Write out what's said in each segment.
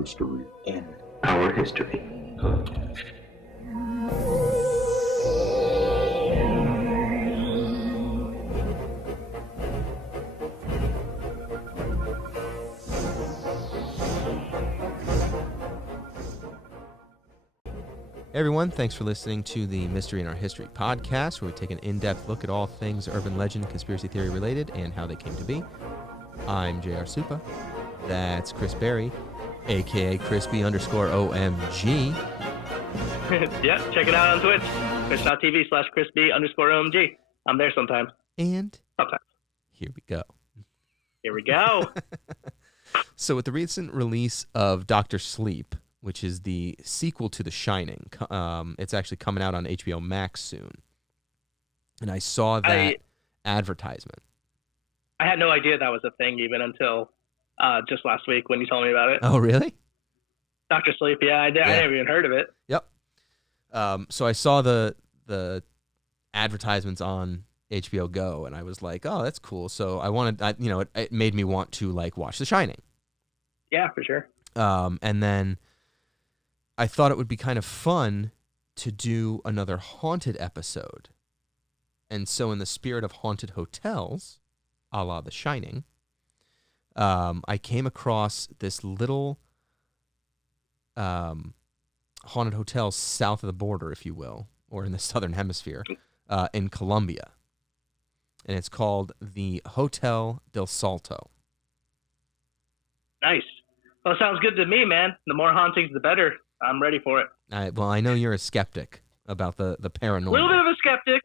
mystery in our history. Hey everyone, thanks for listening to the Mystery in Our History podcast, where we take an in-depth look at all things urban legend, conspiracy theory related, and how they came to be. I'm JR Supa. That's Chris Berry, aka Crispy_OMG. Yeah, check it out on Twitch. Twitch.tv/Crispy_OMG. I'm there sometimes. And sometimes. Here we go. Here we go. So with the recent release of Dr. Sleep, which is the sequel to The Shining, it's actually coming out on HBO Max soon. And I saw that advertisement. I had no idea that was a thing even until just last week when you told me about it. Oh, really? Dr. Sleep, yeah, I never even heard of it. Yep. So I saw the advertisements on HBO Go, and I was like, oh, that's cool. So it made me want to watch The Shining. Yeah, for sure. And then I thought it would be kind of fun to do another haunted episode. And so in the spirit of haunted hotels, a la The Shining, I came across this little haunted hotel south of the border, if you will, or in the southern hemisphere, in Colombia. And it's called the Hotel del Salto. Nice. Well, sounds good to me, man. The more hauntings, the better. I'm ready for it. Well, I know you're a skeptic about the paranormal. A little bit of a skeptic,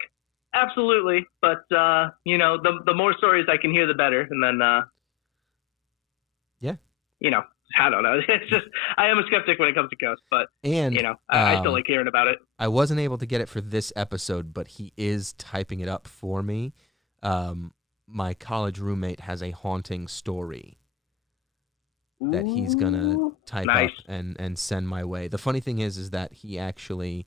absolutely. But, the more stories I can hear, the better. And then, yeah. I don't know. It's just, I am a skeptic when it comes to ghosts, but, I still like hearing about it. I wasn't able to get it for this episode, but he is typing it up for me. My college roommate has a haunting story that he's going to type up and send my way. The funny thing is that he actually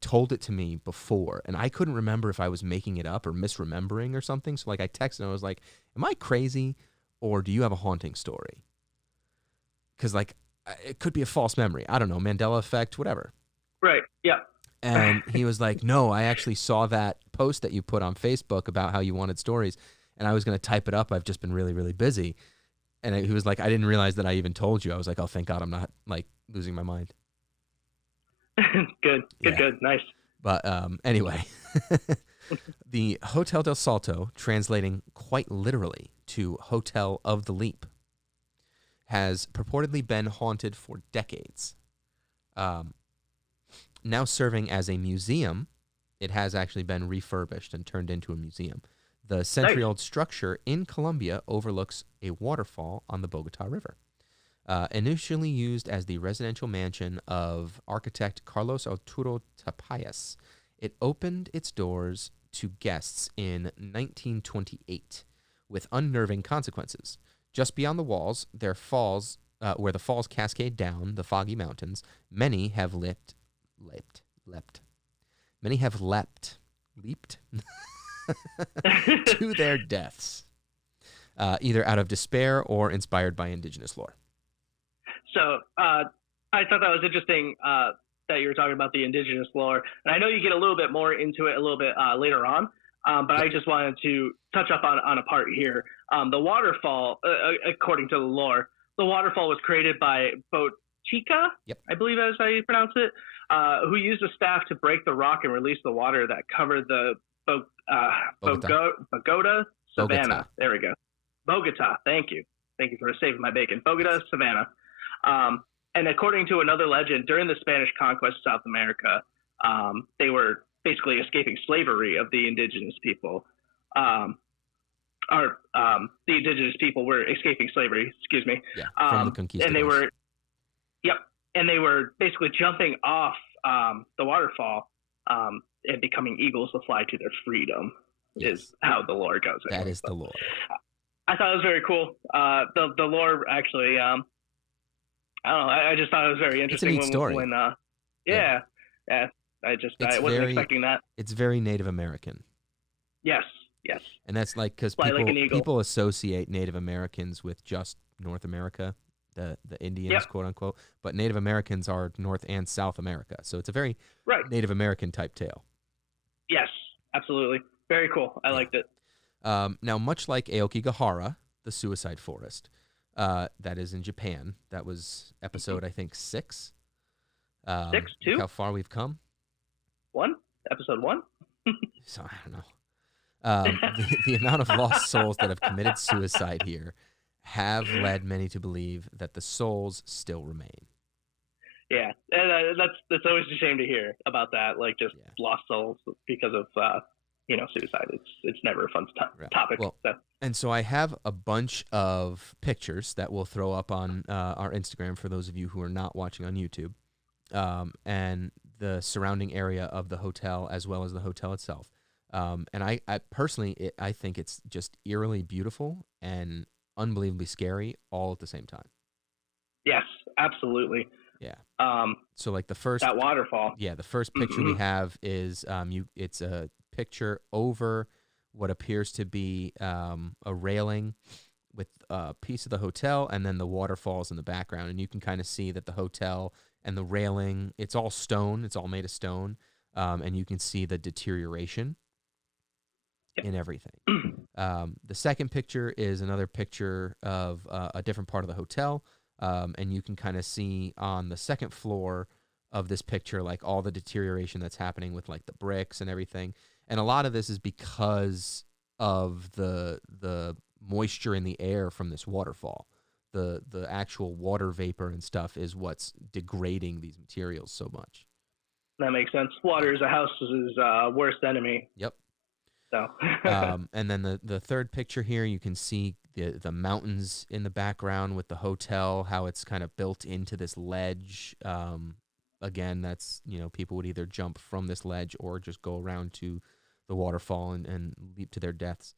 told it to me before, and I couldn't remember if I was making it up or misremembering or something. So, I texted him, I was like, am I crazy, or do you have a haunting story? Because, it could be a false memory. I don't know, Mandela effect, whatever. Right, yeah. And he was like, no, I actually saw that post that you put on Facebook about how you wanted stories, and I was going to type it up. I've just been really, really busy. And he was like, I didn't realize that I even told you. I was like, oh, thank God I'm not, losing my mind. Good, nice. But anyway, the Hotel del Salto, translating quite literally to Hotel of the Leap, has purportedly been haunted for decades. Now serving as a museum, it has actually been refurbished and turned into a museum. The century-old structure in Colombia overlooks a waterfall on the Bogotá River. Initially used as the residential mansion of architect Carlos Arturo Tapayas, it opened its doors to guests in 1928 with unnerving consequences. Just beyond the walls, there falls, where the falls cascade down the foggy mountains. Many have leapt to their deaths, either out of despair or inspired by indigenous lore. So I thought that was interesting that you were talking about the indigenous lore. And I know you get a little bit more into it a little bit later on, but I just wanted to touch up on a part here. The waterfall, according to the lore, the waterfall was created by Bochica, I believe that's how you pronounce it, who used a staff to break the rock and release the water that covered the Bogotá Savannah. There we go. Bogotá. Thank you. Thank you for saving my bacon. Bogotá Savannah. And according to another legend, during the Spanish conquest of South America, they were basically escaping slavery of the indigenous people. The indigenous people were escaping slavery. Excuse me. Yeah, from the conquistadors. And they were basically jumping off the waterfall and becoming eagles to fly to their freedom. Yes. Is how the lore goes. That is the lore. I thought it was very cool. The lore actually, I don't know. I just thought it was very interesting. It's a neat story. Yeah. I wasn't expecting that. It's very Native American. Yes. And that's because people associate Native Americans with just North America, the Indians, quote unquote. But Native Americans are North and South America, so it's a very Native American type tale. Yes, absolutely. Very cool. I liked it. Now, much like Aokigahara, the suicide forest, that is in Japan. That was episode, I think, 6. 6, 2? Look how far we've come. 1? Episode 1? So, I don't know. The amount of lost souls that have committed suicide here have led many to believe that the souls still remain. Yeah, and that's always a shame to hear about that, like just lost souls because of suicide. It's never a fun topic. Well, and so I have a bunch of pictures that we'll throw up on our Instagram for those of you who are not watching on YouTube, and the surrounding area of the hotel as well as the hotel itself. And I personally, I think it's just eerily beautiful and unbelievably scary all at the same time. Yes, absolutely. Yeah. So like that waterfall. Yeah, the first picture we have is it's a picture over what appears to be a railing with a piece of the hotel and then the waterfalls in the background, and you can kind of see that the hotel and the railing, it's all stone, it's all made of stone, and you can see the deterioration in everything. The second picture is another picture of a different part of the hotel, and you can kind of see on the second floor of this picture like all the deterioration that's happening with like the bricks and everything. And a lot of this is because of the moisture in the air from this waterfall. The actual water vapor and stuff is what's degrading these materials so much. That makes sense. Water is a house's worst enemy. Yep. So. And then the third picture here, you can see the mountains in the background with the hotel, how it's kind of built into this ledge. Again, that's, people would either jump from this ledge or just go around to the waterfall and leap to their deaths.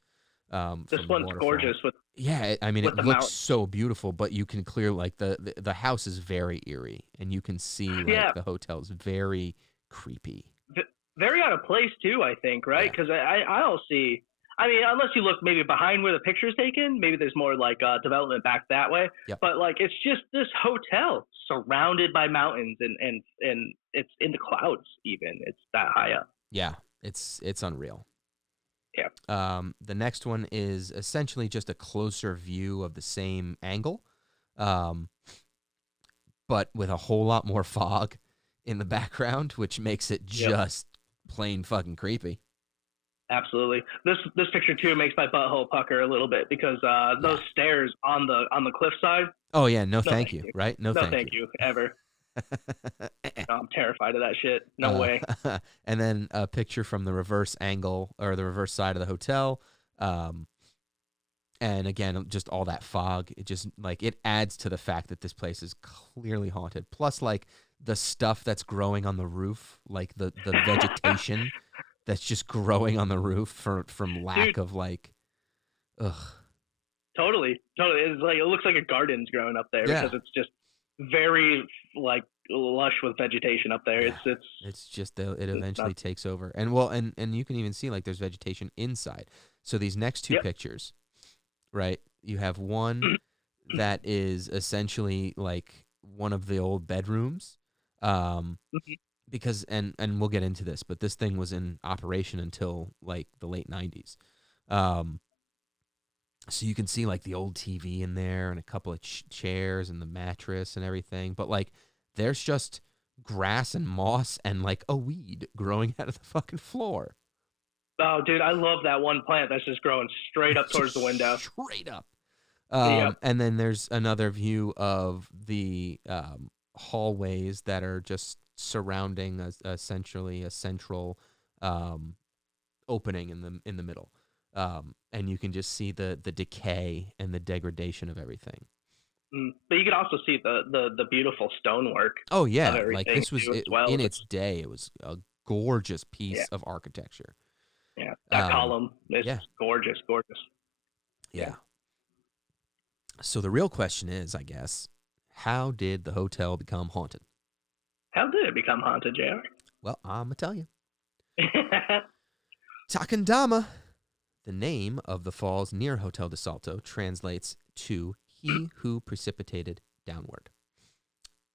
This one's gorgeous. It looks so beautiful, but you can clearly, the house is very eerie, and you can see the hotel's very creepy. Very out of place too, I think, right? Because I don't see. I mean, unless you look maybe behind where the picture's taken, maybe there's more development back that way. Yep. But it's just this hotel surrounded by mountains and it's in the clouds even. It's that high up. Yeah, it's unreal. Yeah. The next one is essentially just a closer view of the same angle, but with a whole lot more fog in the background, which makes it just plain fucking creepy. Absolutely. This picture too makes my butthole pucker a little bit because those stairs on the cliffside. Oh yeah, no thank you. Right? No thank you ever. No, I'm terrified of that shit. No way. And then a picture from the reverse angle or the reverse side of the hotel. And again, just all that fog. It just it adds to the fact that this place is clearly haunted. Plus the stuff that's growing on the roof, the vegetation that's just growing on the roof from lack of ugh. Totally. It's it looks like a garden's growing up there because it's just very lush with vegetation up there. Yeah. It's just it eventually takes over. And and you can even see there's vegetation inside. So these next two pictures, right? You have one that is essentially one of the old bedrooms. Because and we'll get into this, but this thing was in operation until the late 90s. So you can see the old TV in there and a couple of chairs and the mattress and everything, but there's just grass and moss and a weed growing out of the fucking floor. Oh, dude, I love that one plant that's just growing straight up towards the window. Straight up. And then there's another view of the hallways that are just surrounding essentially a central opening in the middle, and you can just see the decay and the degradation of everything. But you can also see the beautiful stonework. Oh yeah, this was in its day. It was a gorgeous piece of architecture. Yeah, that column is gorgeous. Yeah. So the real question is, I guess, how did the hotel become haunted? How did it become haunted, JR? Well, I'm going to tell you. Takandama, the name of the falls near Hotel de Salto, translates to he who precipitated downward.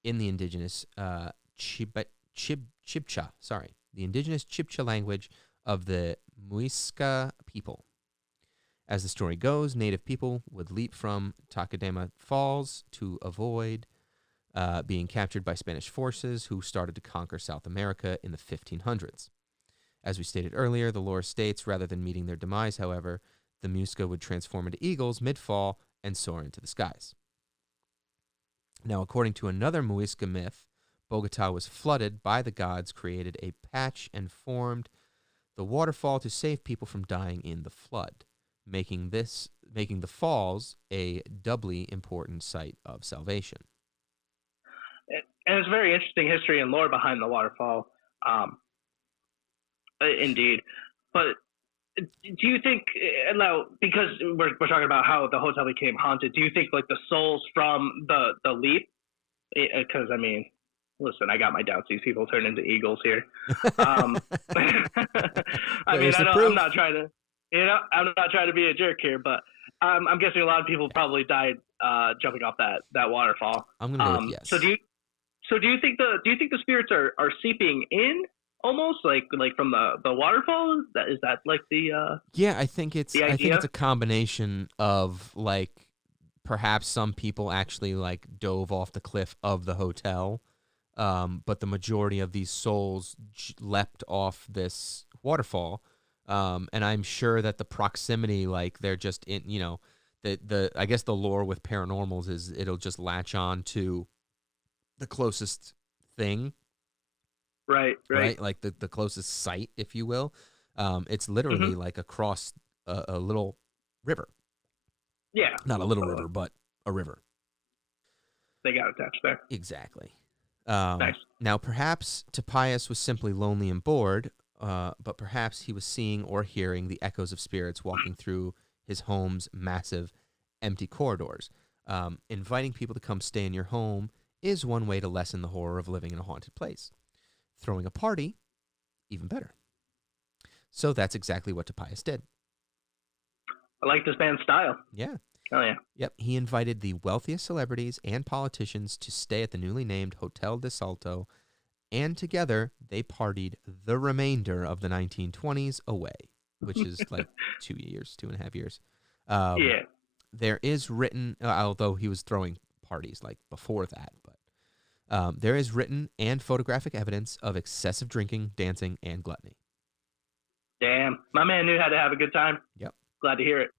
In the indigenous the indigenous Chibcha language of the Muisca people. As the story goes, native people would leap from Takadema Falls to avoid being captured by Spanish forces who started to conquer South America in the 1500s. As we stated earlier, the lore states rather than meeting their demise, however, the Muisca would transform into eagles mid-fall and soar into the skies. Now, according to another Muisca myth, Bogotá was flooded by the gods, created a patch, and formed the waterfall to save people from dying in the flood, making the falls a doubly important site of salvation. And it's very interesting history and lore behind the waterfall, indeed. But do you think, now, because we're talking about how the hotel became haunted, do you think like the souls from the leap? Because I mean, listen, I got my doubts. These people turn into eagles here. I mean, I'm not trying to, I'm not trying to be a jerk here, but I'm guessing a lot of people probably died jumping off that waterfall. I'm gonna go with yes. So do you think the spirits are seeping in almost like from the waterfall? Is that like the yeah? I think it's a combination of like perhaps some people actually like dove off the cliff of the hotel. But the majority of these souls leapt off this waterfall, and I'm sure that the proximity, like they're just in, I guess the lore with paranormals is it'll just latch on to the closest thing, right, like the closest site, if you will. It's literally like across a little river. Yeah, not a little river, but a river. They got attached there. Exactly. Nice. Now, perhaps Topias was simply lonely and bored, but perhaps he was seeing or hearing the echoes of spirits walking through his home's massive, empty corridors. Inviting people to come stay in your home is one way to lessen the horror of living in a haunted place. Throwing a party, even better. So that's exactly what Topias did. I like this band's style. Yeah. Oh, yeah. Yep, he invited the wealthiest celebrities and politicians to stay at the newly named Hotel de Salto, and together they partied the remainder of the 1920s away, which is like 2.5 years. Yeah. There is written, although he was throwing parties like before that, but there is written and photographic evidence of excessive drinking, dancing, and gluttony. Damn, my man knew how to have a good time. Yep. Glad to hear it.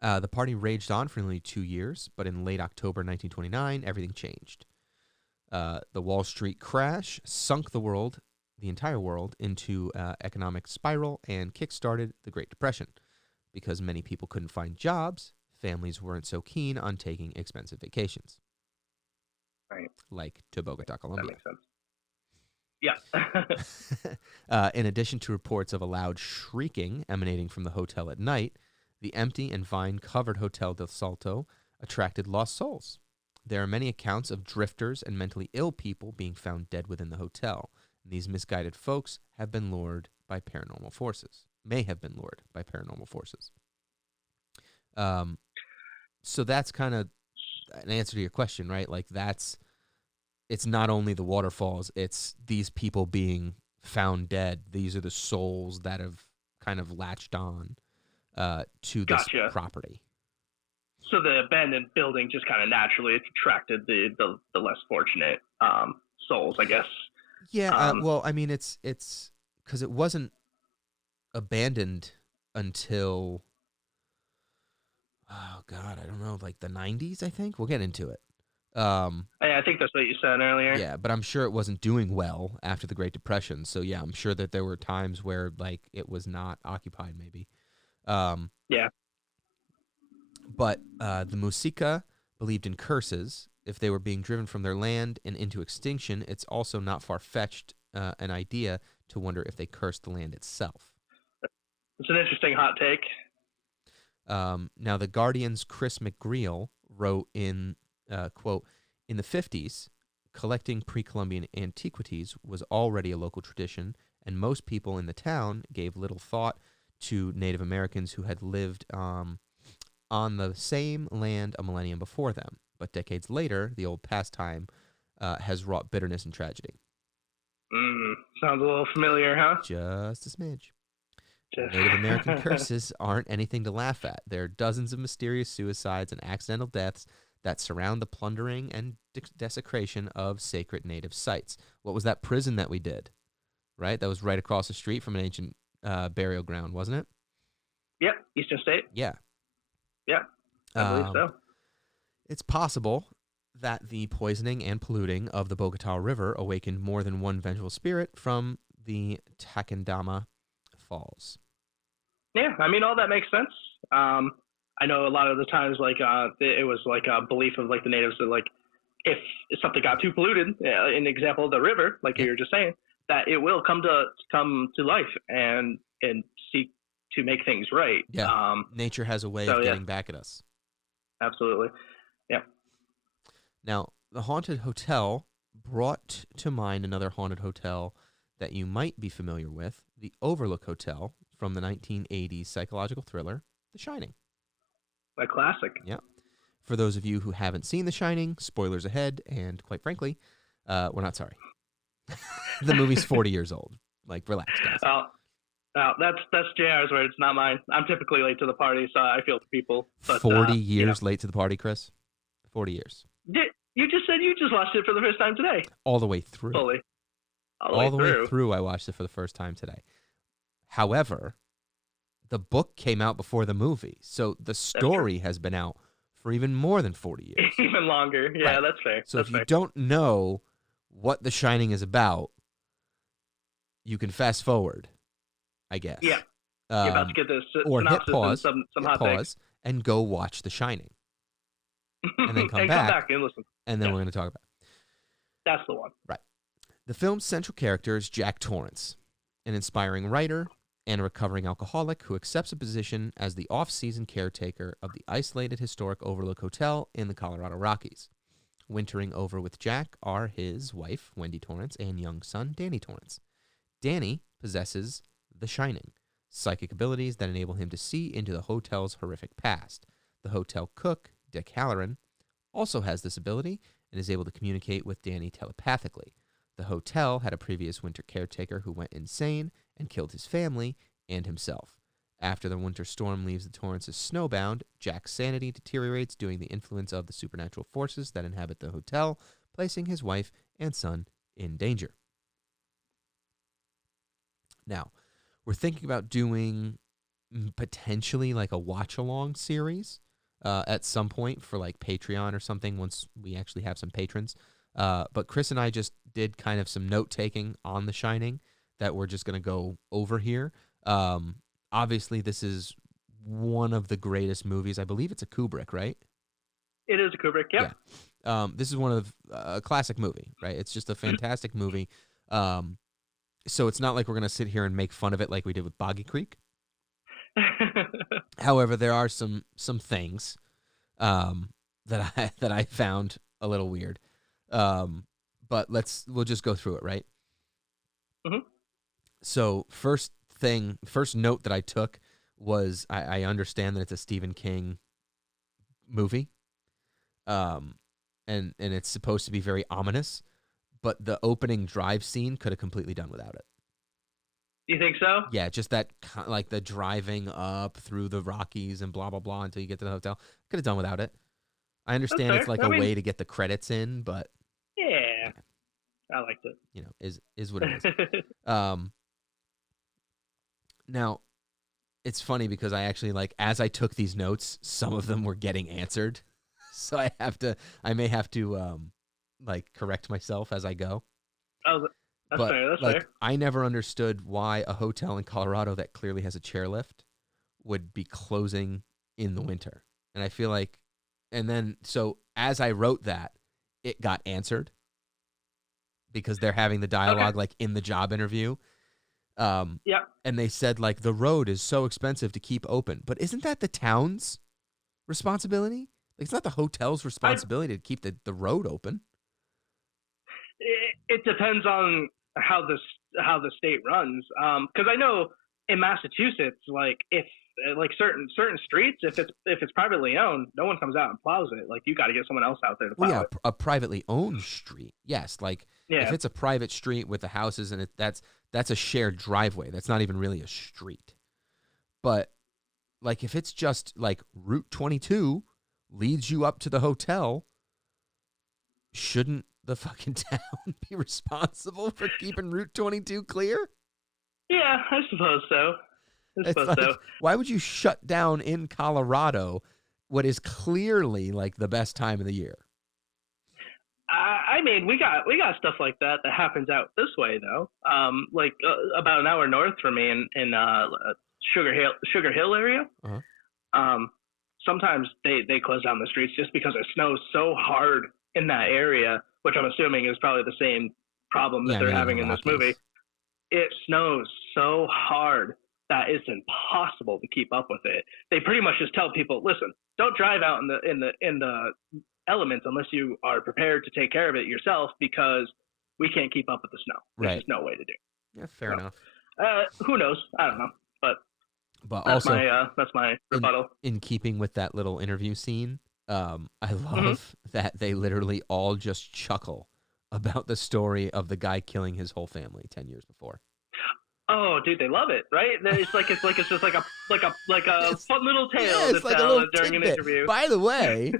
The party raged on for nearly 2 years, but in late October 1929, everything changed. The Wall Street crash sunk the entire world, into economic spiral and kickstarted the Great Depression. Because many people couldn't find jobs, families weren't so keen on taking expensive vacations. Right. Like to Bogotá, Colombia. That makes sense. Yeah. In addition to reports of a loud shrieking emanating from the hotel at night, the empty and vine-covered Hotel del Salto attracted lost souls. There are many accounts of drifters and mentally ill people being found dead within the hotel. And these misguided folks have been lured by paranormal forces. May have been lured by paranormal forces. So that's kind of an answer to your question, right? Like it's not only the waterfalls, it's these people being found dead. These are the souls that have kind of latched on to this property. So the abandoned building just kind of naturally attracted the less fortunate souls, I guess. Yeah. Well, I mean, it's because it wasn't abandoned until I don't know, like the 90s. I think we'll get into it. I think that's what you said earlier. Yeah, but I'm sure it wasn't doing well after the Great Depression. So yeah, I'm sure that there were times where like it was not occupied, maybe. Yeah. But the Muisca believed in curses. If they were being driven from their land and into extinction, it's also not far-fetched an idea to wonder if they cursed the land itself. It's an interesting hot take. Now, the Guardian's Chris McGreal wrote in, quote, in the 50s, collecting pre-Columbian antiquities was already a local tradition, and most people in the town gave little thought to Native Americans who had lived on the same land a millennium before them. but decades later, the old pastime has wrought bitterness and tragedy. Sounds a little familiar, huh? Just a smidge. Native American curses aren't anything to laugh at. There are dozens of mysterious suicides and accidental deaths that surround the plundering and desecration of sacred native sites. What was that prison that we did? Right? That was right across the street from an ancient burial ground, wasn't it? Yep, Eastern State. Yeah. Yeah, I believe so. It's possible that the poisoning and polluting of the Bogotá River awakened more than one vengeful spirit from the Tequendama Falls. Yeah, I mean, all that makes sense. I know a lot of the times, like, it was like a belief of like the natives that, like, if something got too polluted, an example of the river, like you were just saying, that it will come to life and seek to make things right. Yeah, nature has a way of getting back at us. Absolutely. Yeah. Now, the haunted hotel brought to mind another haunted hotel that you might be familiar with, the Overlook Hotel from the 1980s psychological thriller, The Shining. A classic. Yeah. For those of you who haven't seen The Shining, spoilers ahead, and quite frankly, we're not sorry. The movie's 40 years old. Like, relax, guys. That's JR's word. It's not mine. I'm typically late to the party, so I feel for people. But, 40 years late to the party, Chris? 40 years. You just said you just watched it for the first time today. All the way through. Fully. All the way through, I watched it for the first time today. However, the book came out before the movie, so the story has been out for even more than 40 years. Even longer. Yeah, right. That's fair. So if you don't know what The Shining is about, you can fast forward, I guess. Yeah. You're about to get this or synopsis hit pause, and some hot takes. And go watch The Shining. And then come back and listen. And then we're going to talk about it. That's the one. Right. The film's central character is Jack Torrance, an inspiring writer and a recovering alcoholic who accepts a position as the off-season caretaker of the isolated historic Overlook Hotel in the Colorado Rockies. Wintering over with Jack are his wife, Wendy Torrance, and young son, Danny Torrance. Danny possesses the Shining, psychic abilities that enable him to see into the hotel's horrific past. The hotel cook, Dick Halloran, also has this ability and is able to communicate with Danny telepathically. The hotel had a previous winter caretaker who went insane and killed his family and himself. After the winter storm leaves the Torrances snowbound, Jack's sanity deteriorates due to the influence of the supernatural forces that inhabit the hotel, placing his wife and son in danger. Now, we're thinking about doing potentially like a watch-along series at some point for like Patreon or something once we actually have some patrons. But Chris and I just did kind of some note-taking on The Shining that we're just going to go over here. Obviously, this is one of the greatest movies. I believe it's a Kubrick, right? It is a Kubrick, yeah. This is one of a classic movie, right? It's just a fantastic movie. So it's not like we're going to sit here and make fun of it like we did with Boggy Creek. However, there are some things that I found a little weird. But we'll just go through it, right? Mm-hmm. So first note that I took was I understand that it's a Stephen King movie. And it's supposed to be very ominous, but the opening drive scene could have completely done without it. You think so? Yeah, just that, like the driving up through the Rockies and blah, blah, blah until you get to the hotel. Could have done without it. I understand it's like a way to get the credits in, but yeah. I liked it. You know, is what it is. Now, it's funny because I actually as I took these notes, some of them were getting answered, so I may have to correct myself as I go. Oh, that's fair. That's fair. I never understood why a hotel in Colorado that clearly has a chairlift would be closing in the winter, and I feel like. And then, so as I wrote that, it got answered because they're having the dialogue in the job interview. Yeah. And they said the road is so expensive to keep open, but isn't that the town's responsibility? It's not the hotel's responsibility to keep the road open. It depends on how the state runs. Because I know in Massachusetts, like if like certain streets, if it's privately owned, no one comes out and plows it. Like you got to get someone else out there to Well, plow yeah, it. a privately owned street. Yes, like if Yeah, it's a private street with the houses and that's a shared driveway. That's not even really a street. But like if it's just like Route 22 leads you up to the hotel, shouldn't the fucking town be responsible for keeping Route 22 clear? yeah, I suppose so. I It's suppose like, so. why would you shut down in Colorado what is clearly like the best time of the year? I mean, we got stuff like that happens out this way though. Like about an hour north from me in Sugar Hill area. Uh-huh. Sometimes they close down the streets just because it snows so hard in that area, which I'm assuming is probably the same problem that they're having in this movie. It snows so hard that it's impossible to keep up with it. They pretty much just tell people, listen, don't drive out in the elements unless you are prepared to take care of it yourself because we can't keep up with the snow. There's just no way to do. Yeah, fair enough. Who knows? I don't know, but that's also that's my rebuttal. In keeping with that little interview scene, I love that they literally all just chuckle about the story of the guy killing his whole family 10 years before. Oh, dude, they love it, right? It's just like a fun little tale to like tell during an interview. By the way,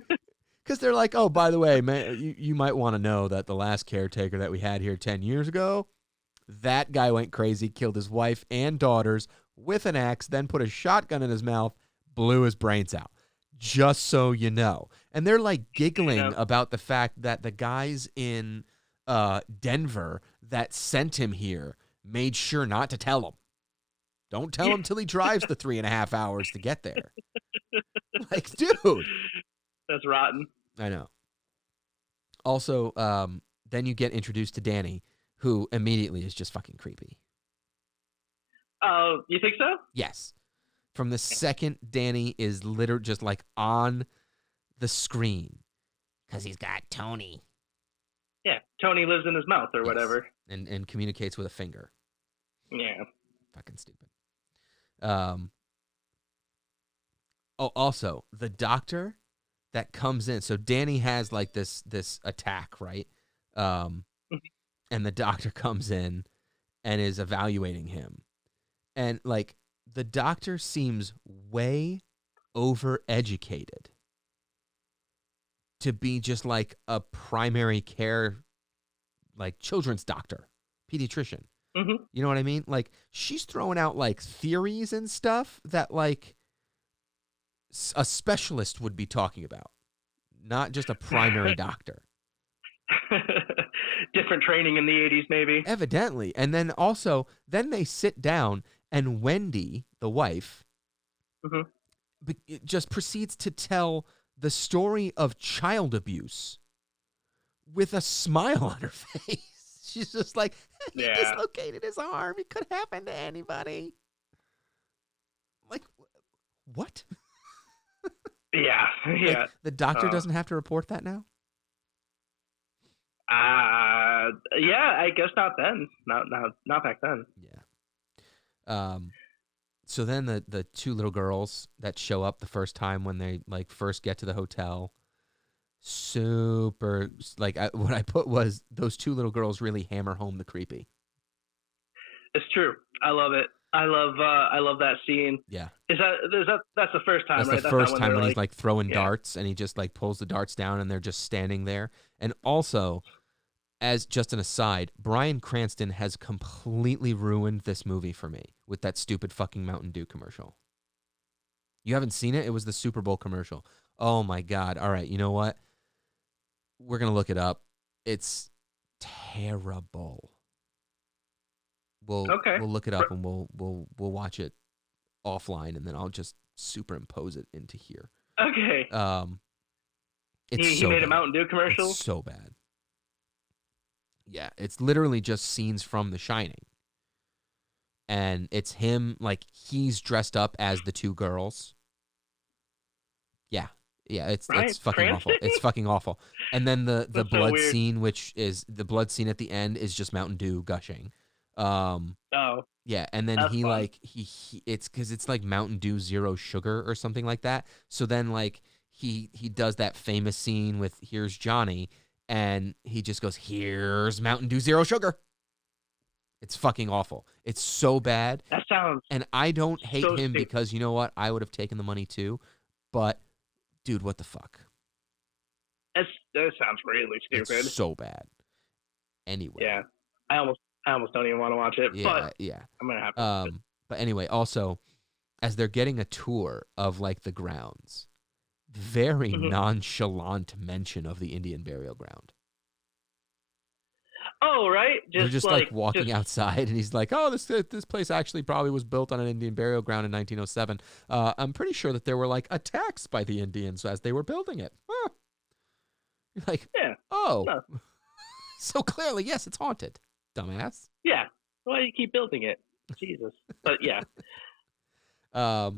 because they're like, oh, by the way, man, you might want to know that the last caretaker that we had here 10 years ago, that guy went crazy, killed his wife and daughters with an axe, then put a shotgun in his mouth, blew his brains out. Just so you know. And they're like giggling about the fact that the guys in Denver that sent him here made sure not to tell him. Don't tell him till he drives the 3.5 hours to get there. Like, dude. That's rotten. I know. Also, then you get introduced to Danny, who immediately is just fucking creepy. Oh, you think so? Yes. From the second Danny is literally just like on the screen. Because he's got Tony. Yeah, Tony lives in his mouth or whatever. And communicates with a finger. Yeah. Fucking stupid. Also, the doctor that comes in. So Danny has like this attack, right? And the doctor comes in and is evaluating him. And like the doctor seems way overeducated to be just like a primary care, like children's doctor, pediatrician. Mm-hmm. You know what I mean? Like she's throwing out like theories and stuff that like a specialist would be talking about, not just a primary doctor. Different training in the 80s, maybe. Evidently. And then also, then they sit down and Wendy, the wife, just proceeds to tell the story of child abuse with a smile on her face. She's just like, he dislocated his arm. It could happen to anybody. Like, what? Yeah. Like, the doctor doesn't have to report that now? Yeah, I guess not then. Not back then. Yeah. So then the two little girls that show up the first time when they like first get to the hotel, super like what I put was those two little girls really hammer home the creepy. It's true. I love it. I love that scene. Yeah. That's the first time, That's right? the first time when he's like throwing darts and he just like pulls the darts down and they're just standing there. And also, as just an aside, Bryan Cranston has completely ruined this movie for me with that stupid fucking Mountain Dew commercial. You haven't seen it? It was the Super Bowl commercial. Oh my God. All right. You know what? We're going to look it up. It's terrible. We'll look it up and we'll watch it offline and then I'll just superimpose it into here. Okay. He made a Mountain Dew commercial? It's so bad. Yeah, it's literally just scenes from The Shining. And it's him, like, he's dressed up as the two girls. Yeah, it's fucking awful. It's fucking awful. And then the blood scene, which is the blood scene at the end, is just Mountain Dew gushing. Yeah, and then That's he fun. like he it's because it's like Mountain Dew Zero Sugar or something like that. So then like he does that famous scene with "Here's Johnny," and he just goes, "Here's Mountain Dew Zero Sugar." It's fucking awful. It's so bad, That sounds and I don't hate so him stupid. because you know what? I would have taken the money too, but dude, what the fuck? That sounds really It's stupid. so bad. Anyway. Yeah, I almost don't even want to watch it, but Yeah. I'm gonna have to. But anyway, also as they're getting a tour of like the grounds, very Mhm. nonchalant mention of the Indian burial ground. Oh, right. They're just like walking just outside, and he's like, "Oh, this place actually probably was built on an Indian burial ground in 1907. I'm pretty sure that there were like attacks by the Indians as they were building it." Huh. You're like, yeah, "Oh, no, so clearly, yes, it's haunted, dumbass." yeah. Why do you keep building it? Jesus. But yeah. I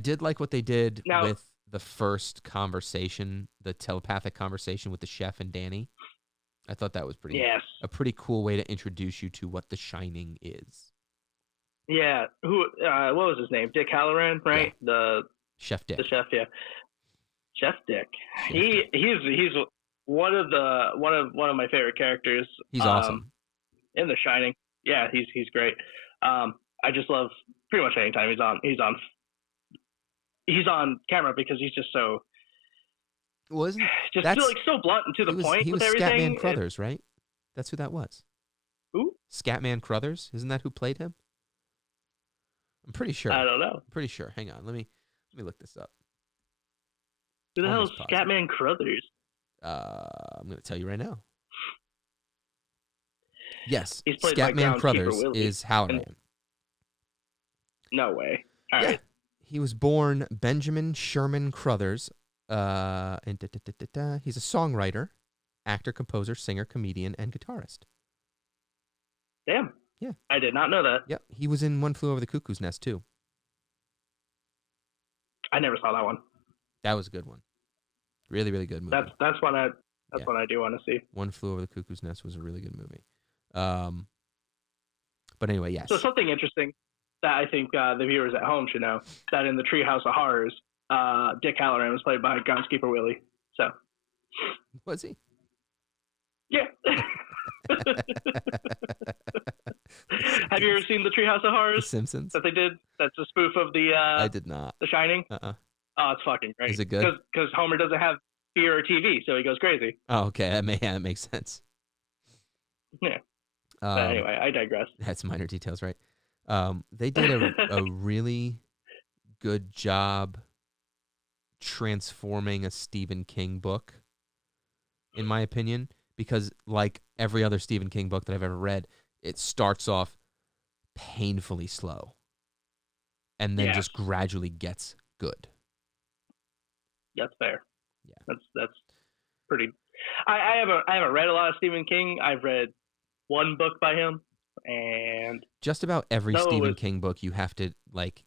did like what they did Now, with the first conversation, the telepathic conversation with the chef and Danny. I thought that was yes, a pretty cool way to introduce you to what The Shining is. yeah. Who? What was his name? Dick Halloran, right? Chef Dick. The chef. Yeah, Chef Dick. Chef Dick. He's one of my favorite characters. He's awesome. In The Shining. Yeah, he's great. I just love pretty much anytime he's on camera because he's just so Wasn't just that's like so blunt and to the point he with was everything. Scatman Crothers, right? That's who that was. Who? Scatman Crothers? Isn't that who played him? I'm pretty sure. I don't know. I'm pretty sure. Hang on. Let me look this up. Who the hell is Almost positive. Scatman Crothers? I'm going to tell you right now. Yes, He's played by Scatman Groundskeeper Crothers Willie. is Halloran. No way. All yeah. right. He was born Benjamin Sherman Crothers. He's a songwriter, actor, composer, singer, comedian, and guitarist. Damn. Yeah. I did not know that. Yep. He was in One Flew Over the Cuckoo's Nest, too. I never saw that one. That was a good one. Really, really good movie. That's one I do want to see. One Flew Over the Cuckoo's Nest was a really good movie. But anyway, yes. So something interesting that I think the viewers at home should know, that in the Treehouse of Horrors, Dick Halloran was played by Groundskeeper Willie. So. Was he? Yeah. Have you ever seen the Treehouse of Horrors? The Simpsons? That they did? That's a spoof of the I did not. The Shining? Uh-uh. Oh, it's fucking great. Is it good? Because Homer doesn't have beer or TV, so he goes crazy. Oh, okay. That makes sense. Yeah. But anyway, I digress. That's minor details, right? They did a really good job transforming a Stephen King book, in my opinion, because like every other Stephen King book that I've ever read, it starts off painfully slow and then just gradually gets good. That's fair. Yeah. That's pretty. I haven't read a lot of Stephen King. I've read one book by him, and just about every Stephen King book you have to like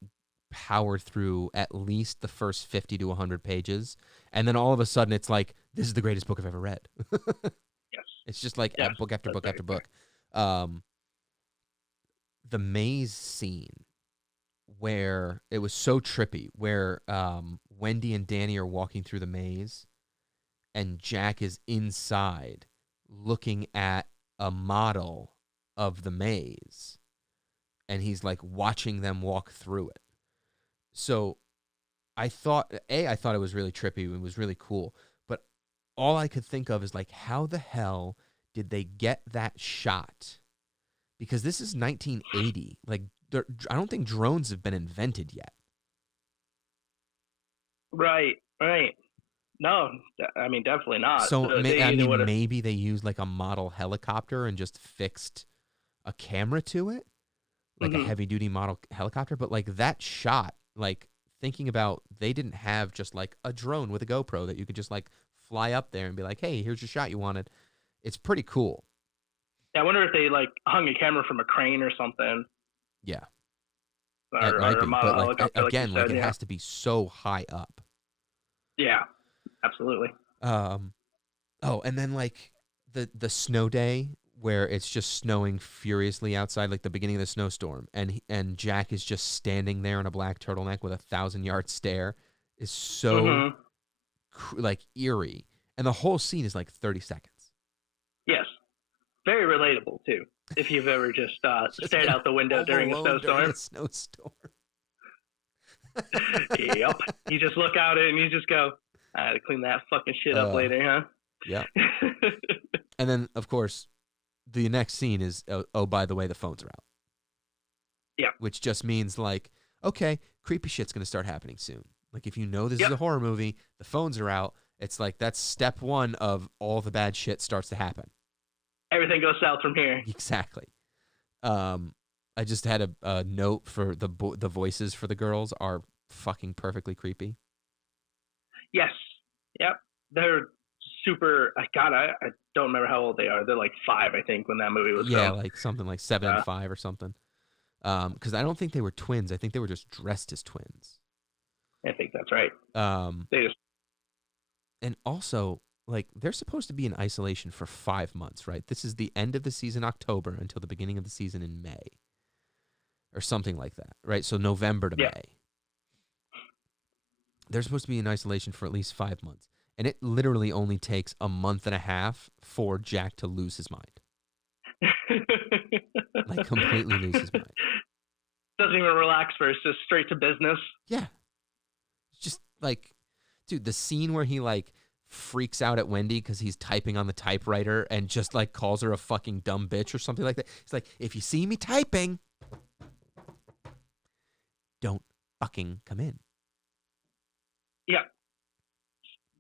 power through at least the first 50 to 100 pages, and then all of a sudden it's like, this is the greatest book I've ever read. Yes. It's just like book after book after book. The maze scene where it was so trippy, where Wendy and Danny are walking through the maze and Jack is inside looking at a model of the maze and he's like watching them walk through it. So I thought it was really trippy. It was really cool. But all I could think of is like, how the hell did they get that shot? Because this is 1980. Like, I don't think drones have been invented yet. Right. No, I mean, definitely not. So maybe they used like a model helicopter and just fixed a camera to it, like a heavy-duty model helicopter. But like that shot, like thinking about, they didn't have just like a drone with a GoPro that you could just like fly up there and be like, hey, here's your shot you wanted. It's pretty cool. Yeah, I wonder if they like hung a camera from a crane or something. Yeah. Or a model helicopter, again, like it has to be so high up. Yeah, absolutely. Oh, and then like the snow day where it's just snowing furiously outside, like the beginning of the snowstorm, and Jack is just standing there in a black turtleneck with a 1,000-yard stare, is so like eerie, and the whole scene is like 30 seconds. Yes, very relatable too. If you've ever just stared out the window during a snowstorm. Yep. You just look out and you just go, I gotta clean that fucking shit up later, huh? Yeah. And then, of course, the next scene is, oh, by the way, the phones are out. Yeah. Which just means, like, okay, creepy shit's going to start happening soon. Like, if you know this is a horror movie, the phones are out. It's like, that's step one of all the bad shit starts to happen. Everything goes south from here. Exactly. I just had a note for the voices for the girls are fucking perfectly creepy. Yes. Yep. They're super. God, I don't remember how old they are. They're like 5, I think, when that movie was filmed. Yeah, like something like 7 and 5 or something. Because I don't think they were twins. I think they were just dressed as twins. I think that's right. And also, like, they're supposed to be in isolation for 5 months, right? This is the end of the season, October, until the beginning of the season in May. Or something like that, right? So November to May. They're supposed to be in isolation for at least 5 months. And it literally only takes a month and a half for Jack to lose his mind. Like, completely lose his mind. Doesn't even relax first, just straight to business. Yeah. Just, like, dude, the scene where he, like, freaks out at Wendy because he's typing on the typewriter and just, like, calls her a fucking dumb bitch or something like that. He's like, if you see me typing, don't fucking come in. Yeah.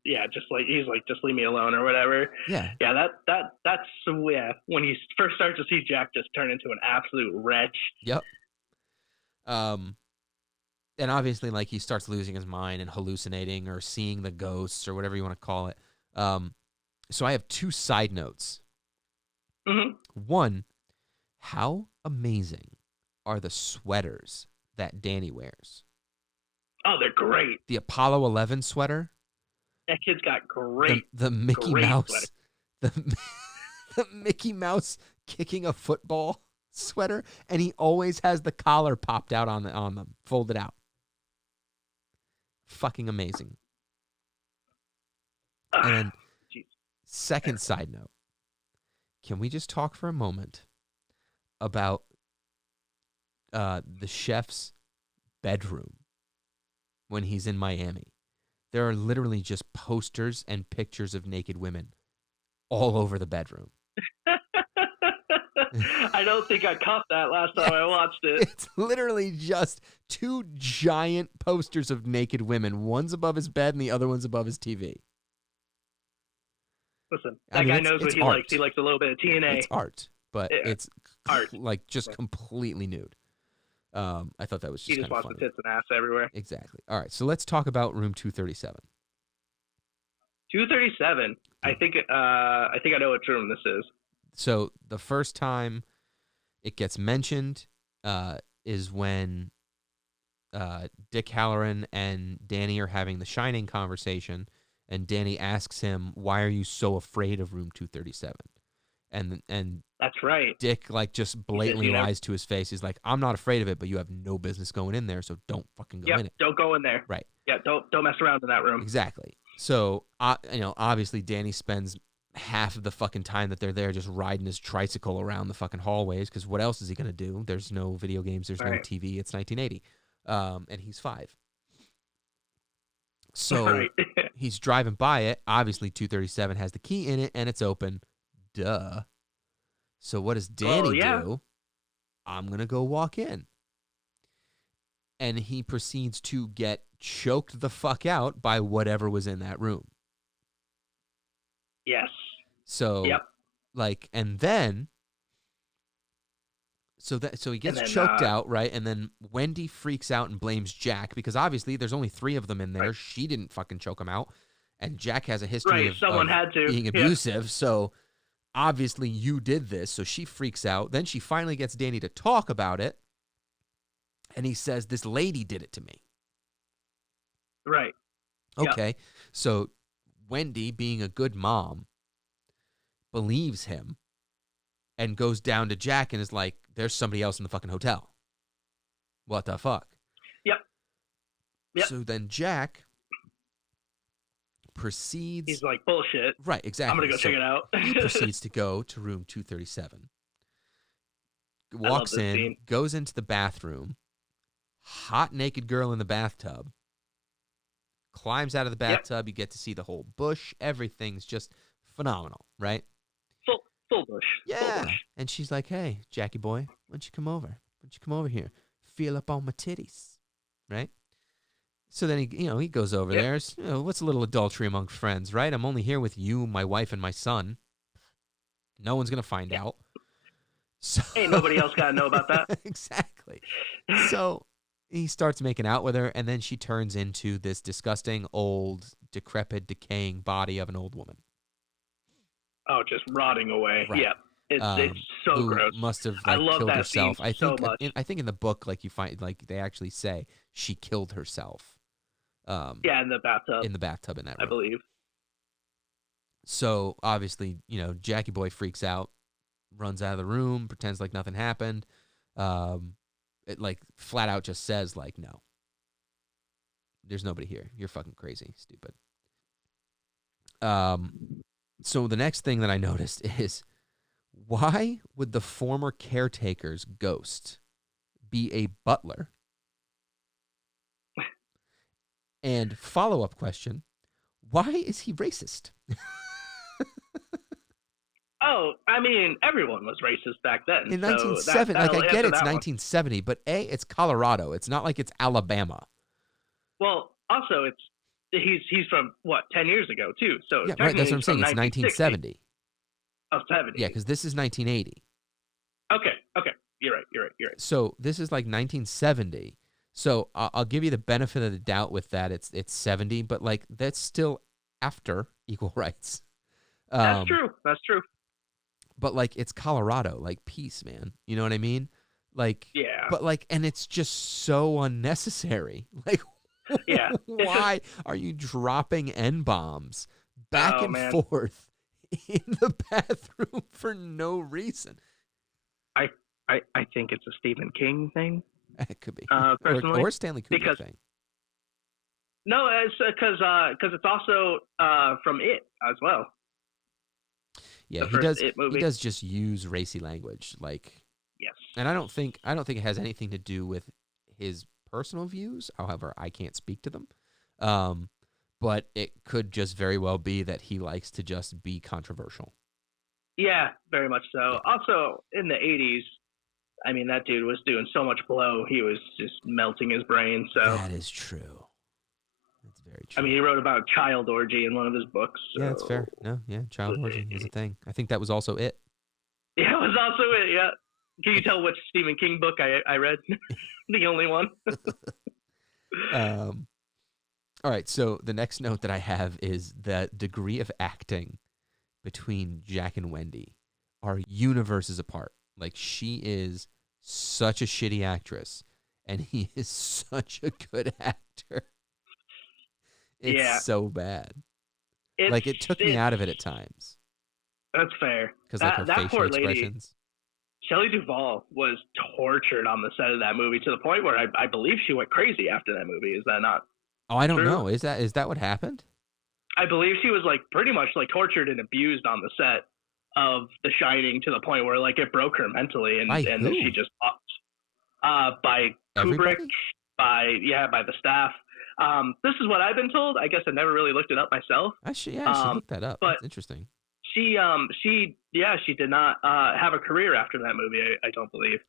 Yeah, just like he's like, just leave me alone or whatever. Yeah. Yeah, that's when you first start to see Jack just turn into an absolute wretch. Yep. And obviously, like, he starts losing his mind and hallucinating or seeing the ghosts or whatever you want to call it. So I have 2 side notes. Mm-hmm. One, how amazing are the sweaters that Danny wears? Oh, they're great. The Apollo 11 sweater. That kid's got great. The Mickey Mouse. Sweater. The Mickey Mouse kicking a football sweater, and he always has the collar popped out on them, folded out. Fucking amazing. And then, second side note, can we just talk for a moment about the chef's bedroom when he's in Miami? There are literally just posters and pictures of naked women all over the bedroom. I don't think I caught that last time I watched it. It's literally just 2 giant posters of naked women. One's above his bed and the other one's above his TV. Listen, guy knows what he art. likes. He likes a little bit of TNA. It's art, but it's art. Like, just completely nude. I thought that was just kind of funny. He just wants the tits and ass everywhere. Exactly. All right, so let's talk about room 237. 237. I think I know what room this is. So the first time it gets mentioned is when Dick Halloran and Danny are having the Shining conversation, and Danny asks him, "Why are you so afraid of room 237?" And that's right. Dick, like, just blatantly lies to his face. He's like, "I'm not afraid of it, but you have no business going in there, so don't fucking go in it." Don't go in there. Right. Yeah, don't mess around in that room. Exactly. So, obviously Danny spends half of the fucking time that they're there just riding his tricycle around the fucking hallways, because what else is he going to do? There's no video games. There's no TV. It's 1980. And he's 5. So he's driving by it. Obviously, 237 has the key in it, and it's open. Duh. So what does Danny do? I'm going to go walk in. And he proceeds to get choked the fuck out by whatever was in that room. Yes. So, like, and then, so he gets choked out, right? And then Wendy freaks out and blames Jack, because obviously there's only 3 of them in there. Right. She didn't fucking choke him out. And Jack has a history of being abusive. So obviously you did this. So she freaks out. Then she finally gets Danny to talk about it. And he says, "This lady did it to me." Right. Okay. Yep. So Wendy, being a good mom, believes him and goes down to Jack and is like, there's somebody else in the fucking hotel. What the fuck? Yep. So then Jack proceeds. He's like, bullshit. Right, exactly. I'm going to go check it out. He proceeds to go to room 237. Walks this in, scene. goes into the bathroom. Hot naked girl in the bathtub. Climbs out of the bathtub. You get to see the whole bush. Everything's just phenomenal, right? Full bush. Yeah. Full bush. And she's like, hey, Jackie boy, why don't you come over? Why don't you come over here? Feel up on my titties, right? So then he goes over there. What's a little adultery among friends, right? I'm only here with you, my wife, and my son. No one's gonna find out. So, ain't nobody else got to know about that. Exactly. So he starts making out with her, and then she turns into this disgusting, old, decrepit, decaying body of an old woman. Oh, just rotting away. Right. Yeah. It's so who gross. Must have I love killed that herself. scene I so think. much. I think in the book, you find they actually say she killed herself. Yeah, in the bathtub. In the bathtub in that room. I believe. So obviously, Jackie boy freaks out, runs out of the room, pretends like nothing happened. It flat out just says no. There's nobody here. You're fucking crazy, stupid. So the next thing that I noticed is, why would the former caretaker's ghost be a butler? And follow-up question, why is he racist? Oh, I mean, everyone was racist back then. In so 1970, I get it, it's 1970, but it's Colorado. It's not like it's Alabama. Well, also, he's from, 10 years ago, too. So yeah, right, that's what I'm saying. It's 1970. Oh, 70. Yeah, because this is 1980. Okay. You're right. So this is 1970. So I'll give you the benefit of the doubt with that. It's 70, but that's still after equal rights. That's true. But it's Colorado, peace, man. You know what I mean? Yeah. But and it's just so unnecessary. Yeah. Why are you dropping N-bombs back and forth in the bathroom for no reason? I think it's a Stephen King thing. It could be, personally, or Stanley Kubrick thing. No, it's because it's also from It as well. Yeah, he does. He does just use racy language, yes. And I don't think it has anything to do with his personal views. However, I can't speak to them. But it could just very well be that he likes to just be controversial. Yeah, very much so. Yeah. Also, in the 80s, I mean, that dude was doing so much blow, he was just melting his brain. So that is true. That's very true. I mean, he wrote about child orgy in one of his books. So. Yeah, that's fair. No, yeah, child orgy is a thing. I think that was also it. Yeah, it was also it, yeah. Can you tell which Stephen King book I read? The only one. All right, so the next note that I have is the degree of acting between Jack and Wendy are universes apart. She is such a shitty actress, and he is such a good actor. It's so bad. It took me out of it at times. That's fair. Because her facial expressions. Shelley Duvall was tortured on the set of that movie to the point where I believe she went crazy after that movie. Is that not? Oh, I don't true? know. Is that what happened? I believe she was pretty much tortured and abused on the set of The Shining to the point where it broke her mentally and then she just upped. By Kubrick, by the staff. This is what I've been told. I guess I never really looked it up myself. I should look that up. That's interesting. She did not have a career after that movie. I don't believe.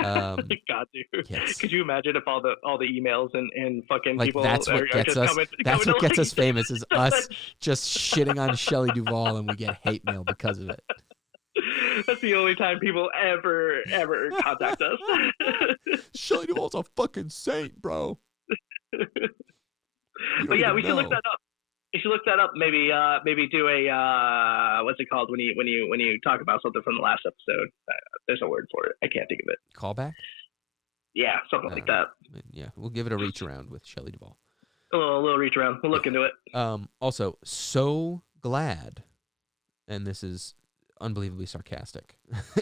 God, dude. Yes. Could you imagine if all the emails and fucking people that's what gets us that's what gets us famous is us just shitting on Shelley Duvall and we get hate mail because of it. That's the only time people ever contact us. Shelley Duvall's a fucking saint, bro. But yeah, we should look that up. You should look that up. Maybe do a what's it called when you talk about something from the last episode? There's a word for it. I can't think of it. Callback? Yeah, something like that. Yeah, we'll give it a reach around with Shelley Duvall. A little reach around. We'll look into it. Also, so glad, and this is unbelievably sarcastic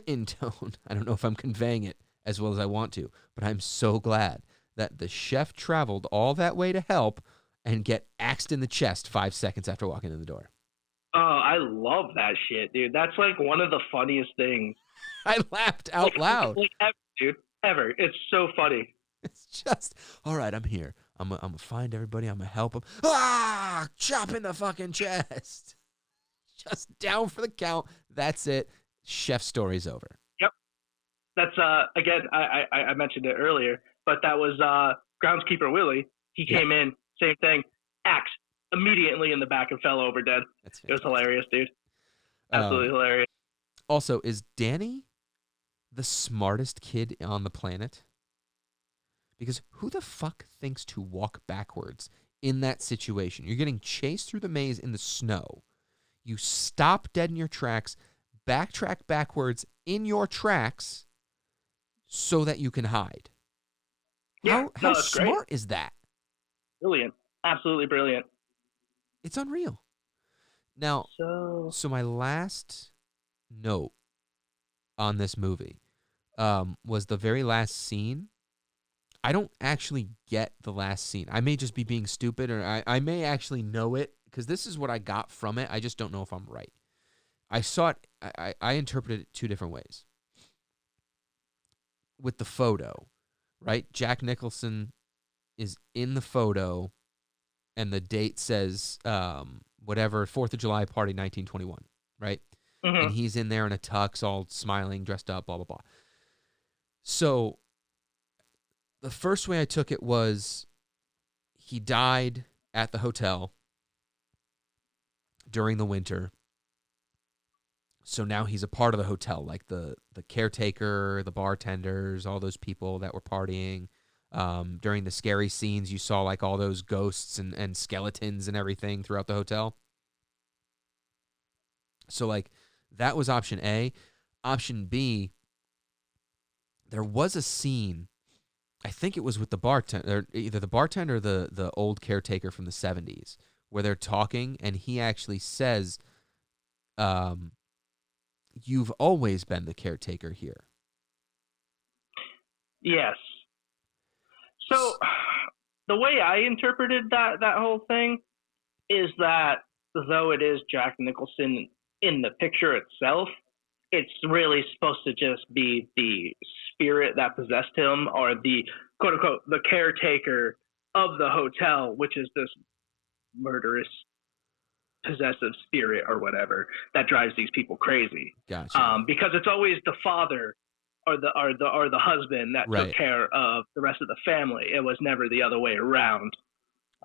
in tone. I don't know if I'm conveying it as well as I want to, but I'm so glad that the chef traveled all that way to help and get axed in the chest 5 seconds after walking in the door. Oh, I love that shit, dude. That's like one of the funniest things. I laughed out loud. Like ever, dude. Ever. It's so funny. It's just, all right, I'm here. I'm going to find everybody. I'm going to help them. Ah! Chop in the fucking chest. Just down for the count. That's it. Chef story's over. Yep. That's, again, I mentioned it earlier, but that was groundskeeper Willie. He came in, same thing, axed immediately in the back and fell over dead. It was hilarious, dude. Absolutely hilarious. Also, is Danny the smartest kid on the planet? Because who the fuck thinks to walk backwards in that situation? You're getting chased through the maze in the snow. You stop dead in your tracks, backtrack backwards in your tracks so that you can hide. Yeah, how smart is that? Brilliant. Absolutely brilliant. It's unreal. Now, so my last note on this movie was the very last scene. I don't actually get the last scene. I may just be being stupid, or I may actually know it, because this is what I got from it. I just don't know if I'm right. I saw it, I interpreted it two different ways. With the photo, right? Jack Nicholson is in the photo, and the date says, whatever, 4th of July party, 1921, right? Mm-hmm. And he's in there in a tux, all smiling, dressed up, blah, blah, blah. So the first way I took it was he died at the hotel during the winter. So now he's a part of the hotel, like the caretaker, the bartenders, all those people that were partying. During the scary scenes, you saw like all those ghosts and skeletons and everything throughout the hotel. So like that was option A. Option B, there was a scene, I think it was with the bartender, either the bartender or the old caretaker from the 70s, where they're talking, and he actually says, you've always been the caretaker here. Yes. So the way I interpreted that whole thing is that though it is Jack Nicholson in the picture itself, it's really supposed to just be the spirit that possessed him, or the quote unquote the caretaker of the hotel, which is this murderous possessive spirit or whatever that drives these people crazy. Gotcha. Because it's always the father or the husband that took care of the rest of the family. It was never the other way around.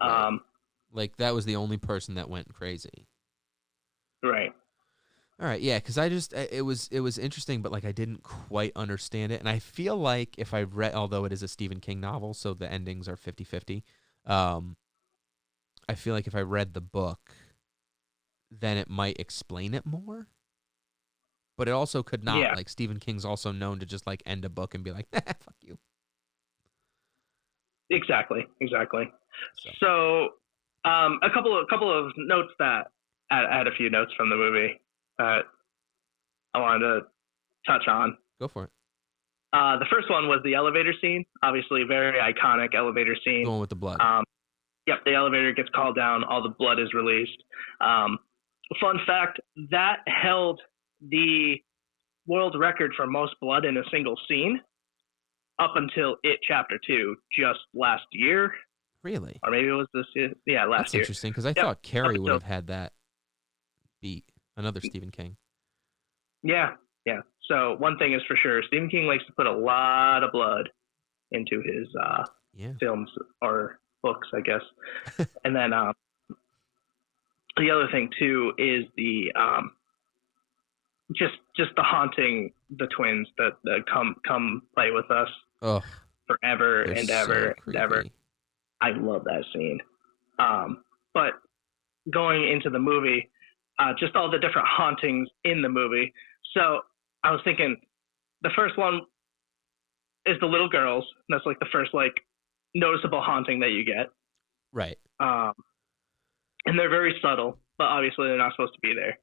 Right. Like that was the only person that went crazy. Right. All right, yeah, because it was interesting, but like I didn't quite understand it, and I feel like if I read, although it is a Stephen King novel, so the endings are 50-50, I feel like if I read the book, then it might explain it more, but it also could not. Yeah. Like Stephen King's also known to just like end a book and be like, fuck you. Exactly. So a couple of notes that I had a few notes from the movie that I wanted to touch on. Go for it. The first one was the elevator scene. Obviously, very iconic elevator scene. The one with the blood. Yep, the elevator gets called down. All the blood is released. Fun fact, that held the world record for most blood in a single scene up until It Chapter 2 just last year. Really? Or maybe it was this year. Yeah, last year. That's interesting, because I thought Carrie would have had that beat. Another Stephen King. Yeah. So one thing is for sure, Stephen King likes to put a lot of blood into his films or books, I guess. And then the other thing too is the just the haunting the twins that come play with us forever and ever and ever. I love that scene. But going into the movie, just all the different hauntings in the movie. So I was thinking the first one is the little girls. That's like the first like noticeable haunting that you get. Right. And they're very subtle, but obviously they're not supposed to be there.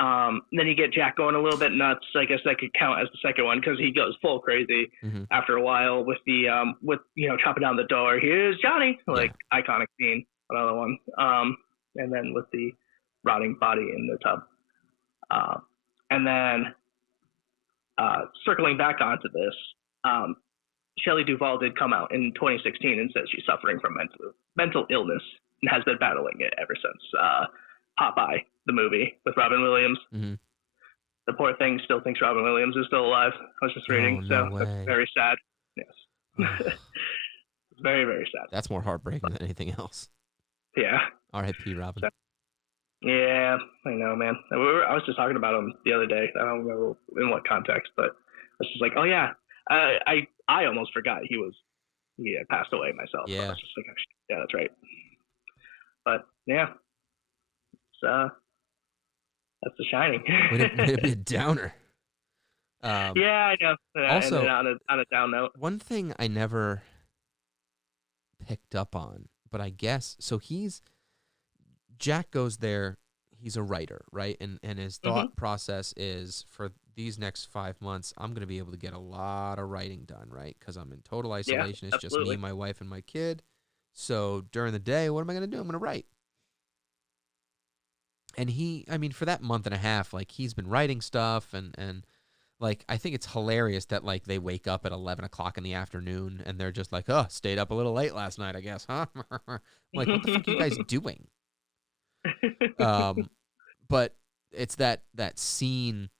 Then you get Jack going a little bit nuts. I guess that could count as the second one because he goes full crazy after a while with the chopping down the door. Here's Johnny, like iconic scene. Another one. And then with the rotting body in the tub. And then circling back onto this, Shelley Duvall did come out in 2016 and says she's suffering from mental illness and has been battling it ever since Popeye, the movie with Robin Williams. Mm-hmm. The poor thing still thinks Robin Williams is still alive. I was just reading, that's very sad. Yes. It's very, very sad. That's more heartbreaking than anything else. Yeah. R.I.P. Robin. Yeah, I know, man. I was just talking about him the other day. I don't know in what context, but I was just like, oh yeah, I almost forgot he had passed away myself. Yeah. I was just like, yeah, that's right. But yeah, that's The Shining. Way to be a downer. Yeah, I know. Also, on a down note, one thing I never picked up on, but I guess so. Jack goes there. He's a writer, right? And his thought process is, for these next 5 months, I'm going to be able to get a lot of writing done, right? Because I'm in total isolation. It's just me, my wife, and my kid. So during the day, what am I going to do? I'm going to write. And for that month and a half, like, he's been writing stuff, and like, I think it's hilarious that, like, they wake up at 11 o'clock in the afternoon and they're just like, oh, stayed up a little late last night, I guess, huh? Like, what the fuck are you guys doing? But it's that scene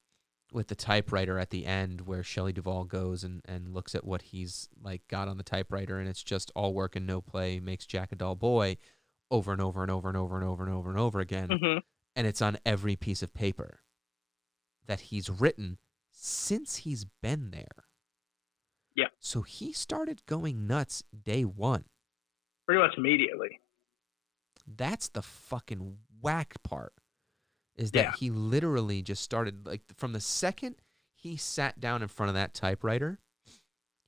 with the typewriter at the end where Shelley Duvall goes and looks at what he's, like, got on the typewriter, and it's just all work and no play makes Jack a dull boy, over and over and over and over and over and over and over again. And it's on every piece of paper that he's written since he's been there. Yeah. So he started going nuts day one. Pretty much immediately. That's the fucking whack part, is that he literally just started, like, from the second he sat down in front of that typewriter,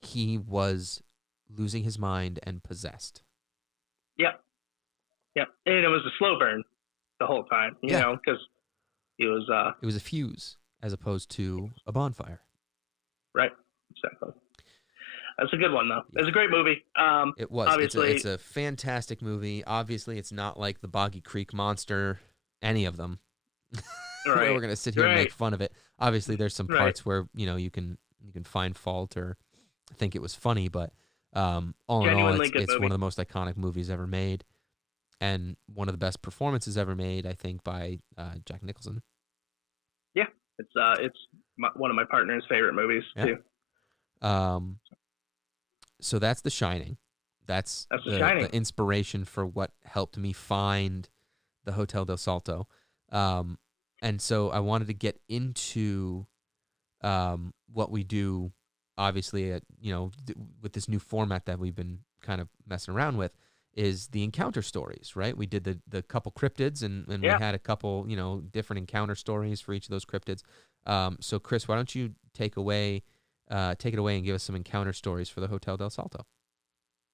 he was losing his mind and possessed. Yep. Yep. And it was a slow burn the whole time, you know, because he was... It was a fuse as opposed to a bonfire. Right. Exactly. That's a good one, though. It's a great movie. It was. Obviously, it's a fantastic movie. Obviously, it's not like the Boggy Creek Monster, any of them, where we're going to sit here and make fun of it. Obviously, there's some parts where, you can find fault or think it was funny, but all in all, it's one of the most iconic movies ever made, and one of the best performances ever made, I think, by Jack Nicholson. Yeah, it's one of my partner's favorite movies too. So that's The Shining. That's the inspiration for what helped me find the Hotel del Salto. And so I wanted to get into what we do, obviously, with this new format that we've been kind of messing around with, is the encounter stories, right? We did the couple cryptids, and we had a couple, different encounter stories for each of those cryptids. So, Chris, why don't you take it away and give us some encounter stories for the Hotel del Salto?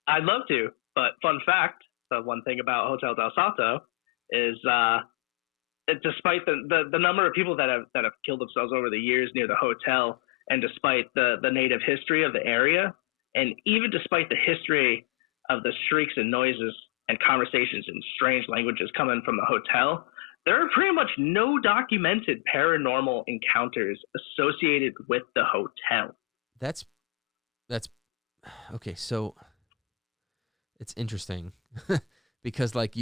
I'd love to, but fun fact, the one thing about Hotel del Salto is despite the number of people that have killed themselves over the years near the hotel, and despite the native history of the area, and even despite the history of the shrieks and noises and conversations in strange languages coming from the hotel, there are pretty much no documented paranormal encounters associated with the hotel. That's okay. So it's interesting because, like,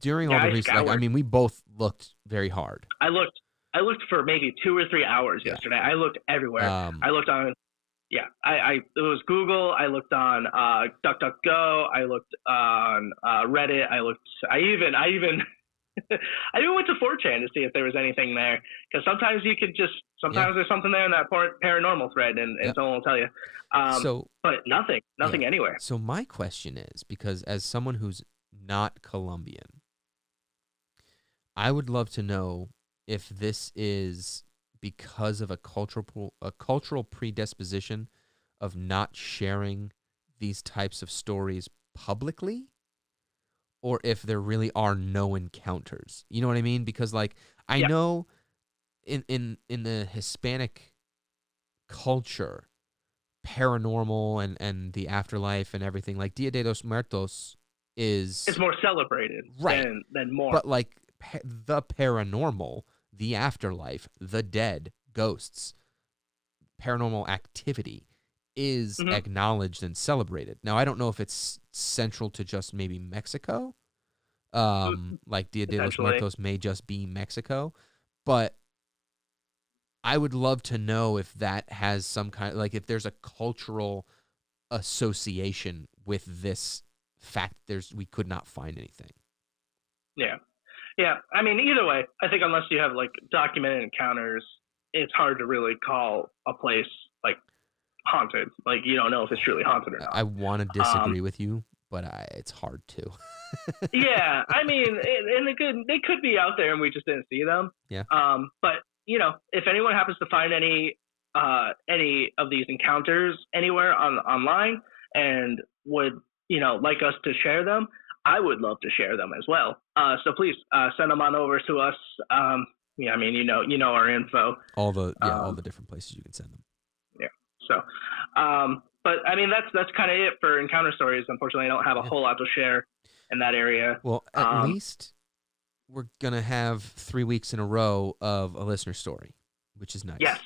during all the research, we both looked very hard. I looked for maybe 2 or 3 hours yesterday. I looked everywhere. I looked on, it was Google. I looked on DuckDuckGo. I looked on Reddit. I even I even went to 4chan to see if there was anything there, because sometimes there's something there in that paranormal thread, and someone will tell you. But nothing anywhere. So my question is, because as someone who's not Colombian, I would love to know if this is because of a cultural predisposition of not sharing these types of stories publicly, or if there really are no encounters. You know what I mean? Because like I Yeah. know in the Hispanic culture, paranormal and the afterlife and everything, like Dia de los Muertos is It's more celebrated right. than more. But like the paranormal, the afterlife, the dead, ghosts, paranormal activity is Mhm. acknowledged and celebrated. Now I don't know if it's central to just maybe Mexico. Like Dia de los Potentially. Muertos may just be Mexico, but I would love to know if that has some kind like if there's a cultural association with this fact we could not find anything. Yeah. Yeah. I mean, either way, I think unless you have like documented encounters, it's hard to really call a place like haunted. Like you don't know if it's truly haunted or I not. want to disagree with you, but it's hard to. Yeah. I mean, and they could be out there and we just didn't see them. Yeah. But you know, if anyone happens to find any of these encounters anywhere online and would like us to share them, I would love to share them as well. So please send them on over to us. Yeah, I mean, you know our info. All the different places you can send them. Yeah. So, but I mean, that's kind of it for encounter stories. Unfortunately, I don't have a whole lot to share in that area. Well, at least we're gonna have 3 weeks in a row of a listener story, which is nice. Yes.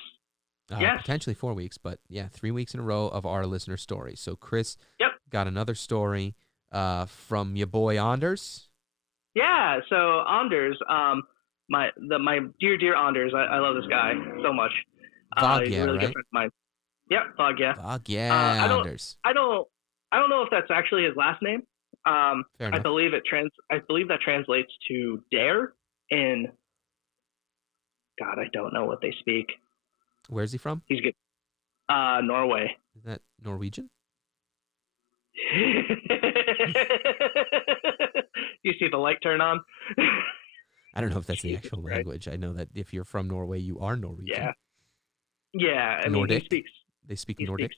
Yes. Potentially 4 weeks, but yeah, 3 weeks in a row of our listener story. So Chris got another story from your boy Anders. Yeah. So Anders, my dear Anders, I love this guy so much. He's a really good friend of mine. Yeah, Anders. I don't know if that's actually his last name. Fair enough. I believe that translates to dare in. God, I don't know what they speak. Where's he from? He's good. Norway. Is that Norwegian? You see the light turn on? I don't know if that's the actual language. I know that if you're from Norway, you are Norwegian. Yeah. I Nordic? mean, They speak Nordic?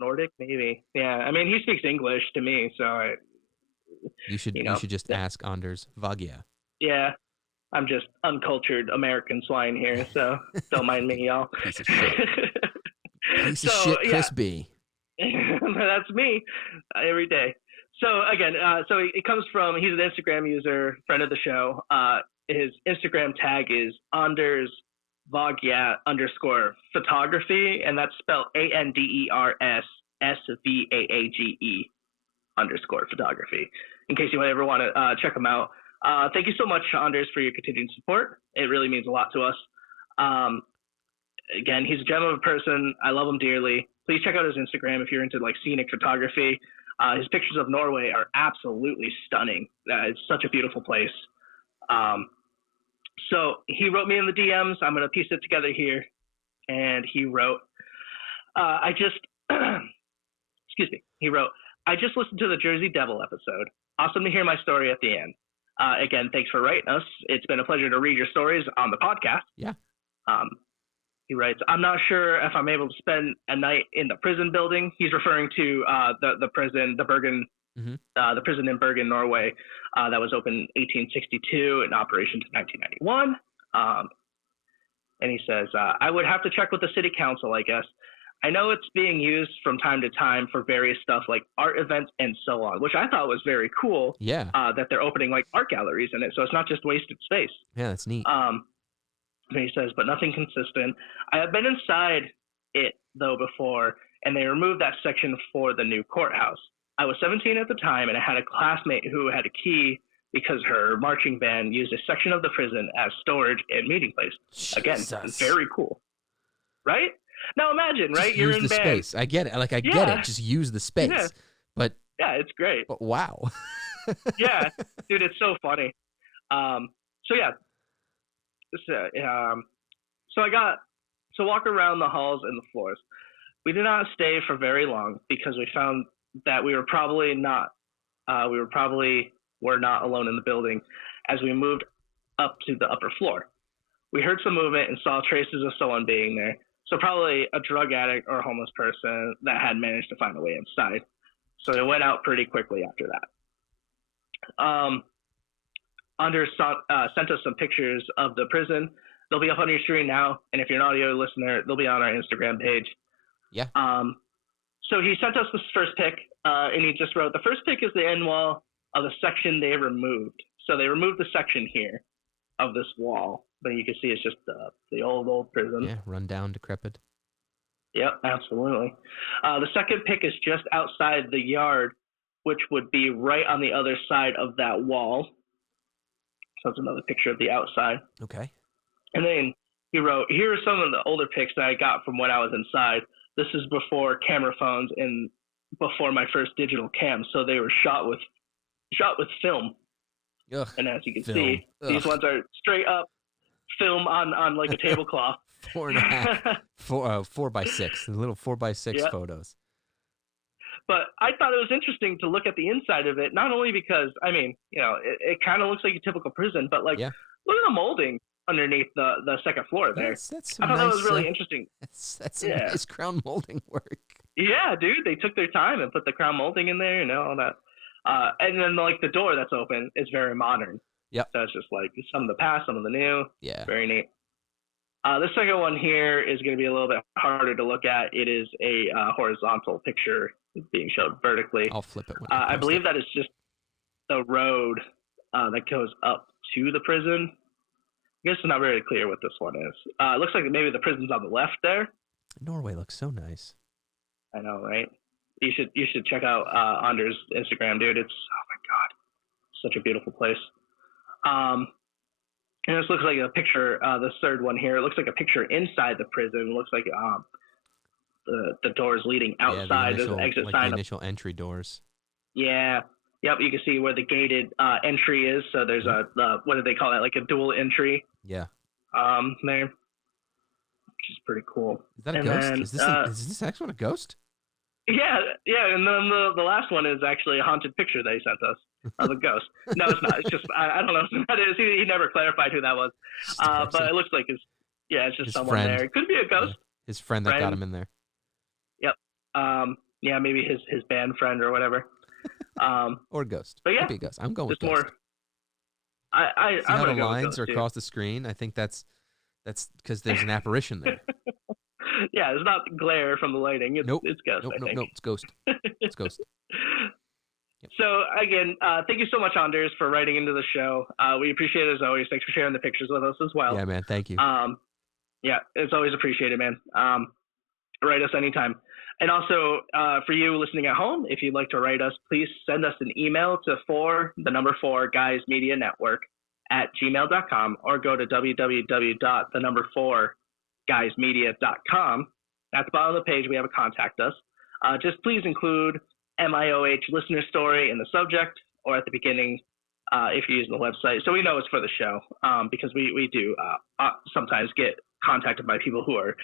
Nordic, maybe. Yeah. I mean, he speaks English to me, so you should just ask Anders Vagia. Yeah. I'm just uncultured American swine here, so don't mind me, y'all. Piece of shit. Piece of shit, Chris B. That's me every day. So again, so it comes from, he's an Instagram user, friend of the show. His Instagram tag is Anders Vagia _photography, and that's spelled ANDERSSVAAGE _photography. In case you ever want to check him out. Thank you so much, Anders, for your continued support. It really means a lot to us. Again, he's a gem of a person. I love him dearly. Please check out his Instagram if you're into like scenic photography. His pictures of Norway are absolutely stunning. It's such a beautiful place. So he wrote me in the DMs. I'm going to piece it together here. And he wrote, he wrote, I just listened to the Jersey Devil episode. Awesome to hear my story at the end. Again, thanks for writing us. It's been a pleasure to read your stories on the podcast. Yeah. He writes, I'm not sure if I'm able to spend a night in the prison building. He's referring to the prison, the Bergen, the prison in Bergen, Norway, that was opened in 1862 in operation to 1991. And he says, I would have to check with the city council, I guess. I know it's being used from time to time for various stuff like art events and so on, which I thought was very cool. Yeah. That they're opening like art galleries in it, so it's not just wasted space. Yeah, that's neat. And he says, but nothing consistent. I have been inside it though before, and they removed that section for the new courthouse. I was 17 at the time, and I had a classmate who had a key because her marching band used a section of the prison as storage and meeting place. Again, very cool, right? Now imagine, right? You're in the band. Space. I get it. Like I get it. Just use the space. Yeah. But yeah, it's great. But wow. Yeah, dude, it's so funny. So yeah. So I got to walk around the halls and the floors. We did not stay for very long because we found that we were probably not alone in the building as we moved up to the upper floor. We heard some movement and saw traces of someone being there. So probably a drug addict or a homeless person that had managed to find a way inside. So they went out pretty quickly after that. Anders sent us some pictures of the prison. They'll be up on your screen now, and if you're an audio listener, they'll be on our Instagram page. Yeah. So he sent us this first pic, and he just wrote, the first pic is the end wall of the section they removed. So they removed the section here of this wall, but you can see it's just the old prison. Yeah, run down, decrepit. Yep, absolutely. The second pic is just outside the yard, which would be right on the other side of that wall. So it's another picture of the outside. Okay. And then he wrote, here are some of the older pics that I got from when I was inside. This is before camera phones and before my first digital cam. So they were shot with film. Ugh, and as you can film. see, these ones are straight up film on like a tablecloth. 4.5, 4x6, little 4x6 Yep. photos. But I thought it was interesting to look at the inside of it, not only because, I mean, you know, it kind of looks like a typical prison, but like, Yeah. look at the molding underneath the second floor there. That's I thought nice, that was really interesting. That's some nice crown molding work. Yeah, dude, they took their time and put the crown molding in there, you know, all that. And then like the door that's open is very modern. Yep. So it's just like some of the past, some of the new. Yeah. Very neat. The second one here is going to be a little bit harder to look at. It is a horizontal picture being showed vertically. I'll flip it. I believe that is just the road that goes up to the prison. I guess it's not very clear what this one is. It looks like maybe the prison's on the left there. Norway looks so nice. I know, right? You should check out Anders' Instagram, dude. It's, oh my god, such a beautiful place. And this looks like a picture. This third one here, it looks like a picture inside the prison. It looks like the doors leading outside. There's an exit sign. The initial entry doors. Yeah. Yep. You can see where the gated entry is. So there's a what do they call that? Like a dual entry. Yeah. There, which is pretty cool. Is that a ghost? Is this next one a ghost? Yeah. And then the last one is actually a haunted picture they sent us of a ghost. No, it's not. It's just I don't know who that is. He never clarified who that was. But it looks like it's just his someone friend. there. It could be a ghost. Yeah. His friend that got him in there. Yep. Yeah, maybe his band friend or whatever. Or ghost. But yeah, could be a ghost. I'm going with just ghost. more. I'm how gonna the go with lines ghost, are too. across the screen? I think that's because there's an apparition there. Yeah, it's not glare from the lighting. It's ghost. Nope, I think. nope, it's ghost. It's ghost. Yep. So again, thank you so much, Anders, for writing into the show. We appreciate it as always. Thanks for sharing the pictures with us as well. Yeah, man. Thank you. Yeah, it's always appreciated, man. Write us anytime. And also, for you listening at home, if you'd like to write us, please send us an email to 4 Guys Media Network @gmail.com, or go to www.4guysmedia.com. At the bottom of the page, we have a contact us. Just please include MIOH listener story in the subject, or at the beginning if you're using the website, so we know it's for the show, because we do sometimes get contacted by people who are,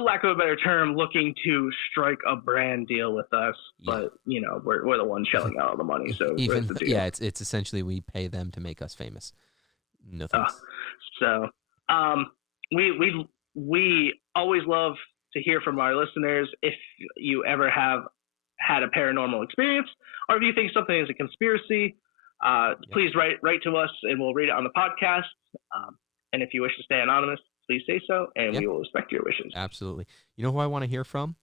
lack of a better term, looking to strike a brand deal with us, but you know we're the ones shelling out all the money, so even it's essentially we pay them to make us famous. No thanks. So we always love to hear from our listeners. If you ever have had a paranormal experience, or if you think something is a conspiracy, please write to us and we'll read it on the podcast. And if you wish to stay anonymous, please say so, and we will respect your wishes. Absolutely. You know who I want to hear from?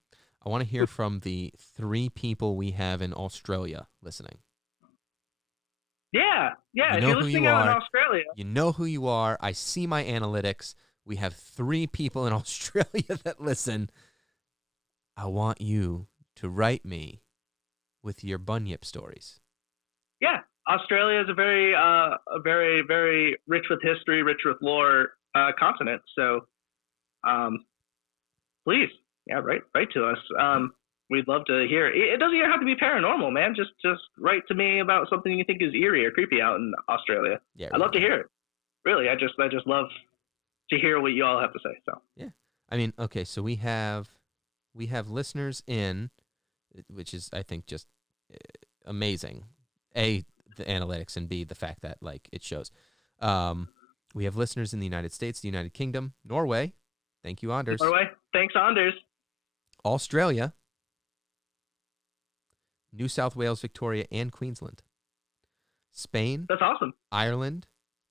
I want to hear from the 3 people we have in Australia listening. Yeah. You if know you're who listening you out in are. Australia, You know who you are. I see my analytics. We have 3 people in Australia that listen. I want you to write me with your bunyip stories. Yeah. Australia is a very, very rich with history, rich with lore continent. So, please, write to us. We'd love to hear. It doesn't even have to be paranormal, man. Just write to me about something you think is eerie or creepy out in Australia. Yeah, I'd love to hear it. Really, I just love to hear what you all have to say. So yeah, I mean, okay, so we have listeners in, which is I think just amazing. A, the analytics, and B, the fact that like it shows. We have listeners in the United States, the United Kingdom, Norway. Thank you, Anders. Norway, thanks, Anders. Australia, New South Wales, Victoria, and Queensland. Spain, That's awesome. Ireland,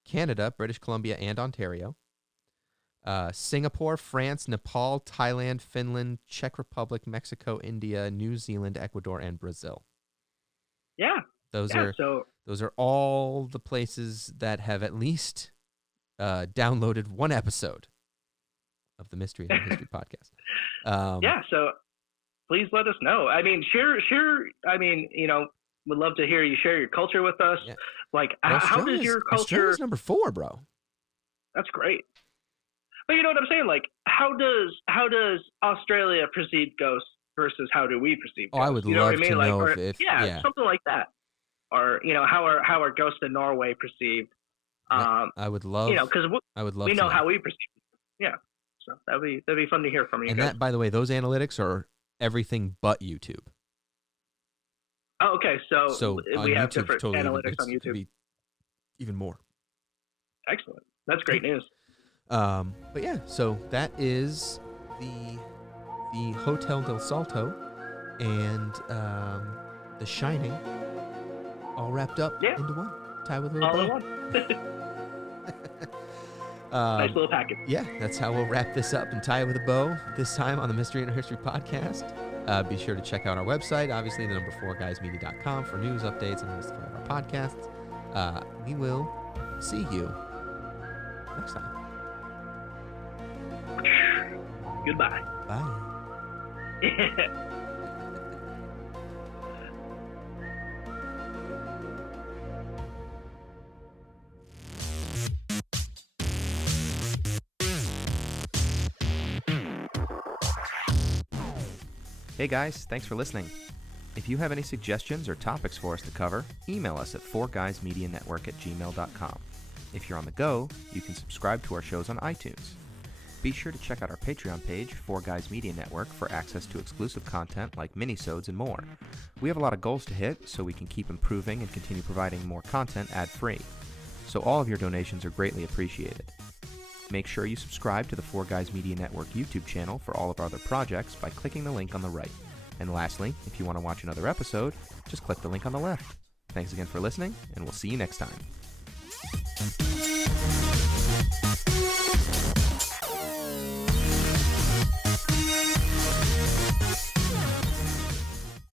Canada, British Columbia, and Ontario. Singapore, France, Nepal, Thailand, Finland, Czech Republic, Mexico, India, New Zealand, Ecuador, and Brazil. Yeah. Those Yeah. are all the places that have at least downloaded one episode of the Mystery and History podcast. Yeah. So please let us know. I mean, share. I mean, would love to hear you share your culture with us. Yeah. Like, how does your culture? Australia's number 4, bro. That's great. But you know what I'm saying? Like, how does Australia perceive ghosts versus how do we perceive ghosts? I would love to know if something like that. Or how are ghosts in Norway perceived? I would love. because we know how we perceive it. Yeah. So that'd be fun to hear from you. And guys. that, by the way, those analytics are everything but YouTube. Oh, okay. So we have YouTube's different totally analytics on could YouTube. be even more. Excellent. That's great news. But yeah, so that is the Hotel del Salto and The Shining all wrapped up into one. Tie with a little All in bow. one. Nice little package. Yeah, that's how we'll wrap this up and tie it with a bow this time on the Mystery and History podcast. Be sure to check out our website, obviously the number 4guysmedia.com for news updates and links to our podcasts. We will see you next time. Goodbye. Bye. Hey guys, thanks for listening. If you have any suggestions or topics for us to cover, email us at 4guysmedianetwork@gmail.com. If you're on the go, you can subscribe to our shows on iTunes. Be sure to check out our Patreon page, 4Guys Media Network, for access to exclusive content like minisodes and more. We have a lot of goals to hit, so we can keep improving and continue providing more content ad-free. So all of your donations are greatly appreciated. Make sure you subscribe to the 4Guys Media Network YouTube channel for all of our other projects by clicking the link on the right. And lastly, if you want to watch another episode, just click the link on the left. Thanks again for listening, and we'll see you next time.